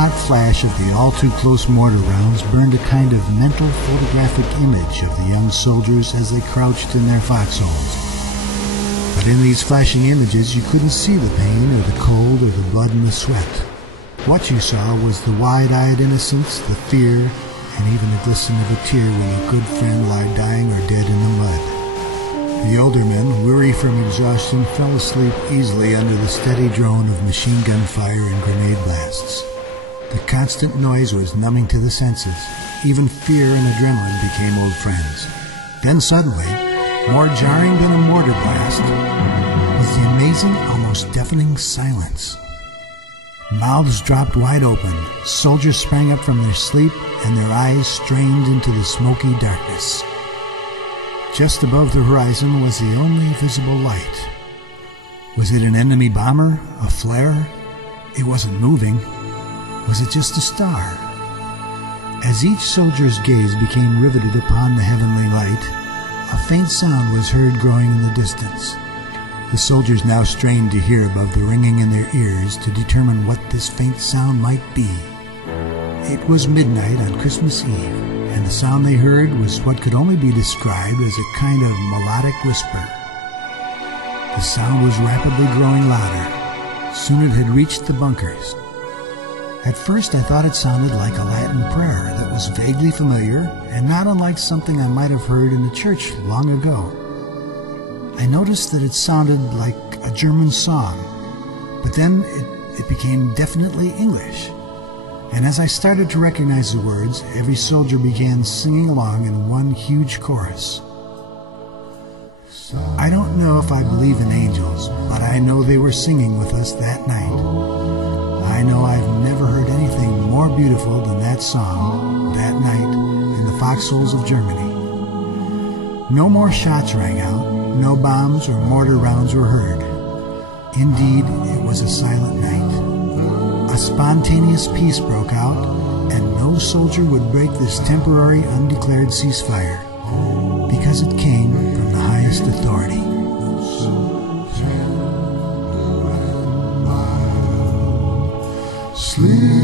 hot flash of the all-too-close mortar rounds burned a kind of mental photographic image of the young soldiers as they crouched in their foxholes. But in these flashing images you couldn't see the pain or the cold or the blood and the sweat. What you saw was the wide-eyed innocence, the fear, and even the glisten of a tear when a good friend lay dying or dead in the mud. The older men, weary from exhaustion, fell asleep easily under the steady drone of machine gun fire and grenade blasts. The constant noise was numbing to the senses. Even fear and adrenaline became old friends. Then suddenly, more jarring than a mortar blast, was the amazing, almost deafening silence. Mouths dropped wide open, soldiers sprang up from their sleep, and their eyes strained into the smoky darkness. Just above the horizon was the only visible light. Was it an enemy bomber? A flare? It wasn't moving. Was it just a star? As each soldier's gaze became riveted upon the heavenly light, a faint sound was heard growing in the distance. The soldiers now strained to hear above the ringing in their ears to determine what this faint sound might be. It was midnight on Christmas Eve, and the sound they heard was what could only be described as a kind of melodic whisper. The sound was rapidly growing louder. Soon it had reached the bunkers. At first I thought it sounded like a Latin prayer that was vaguely familiar and not unlike something I might have heard in the church long ago. I noticed that it sounded like a German song, but then it became definitely English. And as I started to recognize the words, every soldier began singing along in one huge chorus. I don't know if I believe in angels, but I know they were singing with us that night. I know I've never heard anything more beautiful than that song that night in the foxholes of Germany. No more shots rang out, no bombs or mortar rounds were heard. Indeed, it was a silent night. A spontaneous peace broke out, and no soldier would break this temporary, undeclared ceasefire, because it came from the highest authority. Sleep.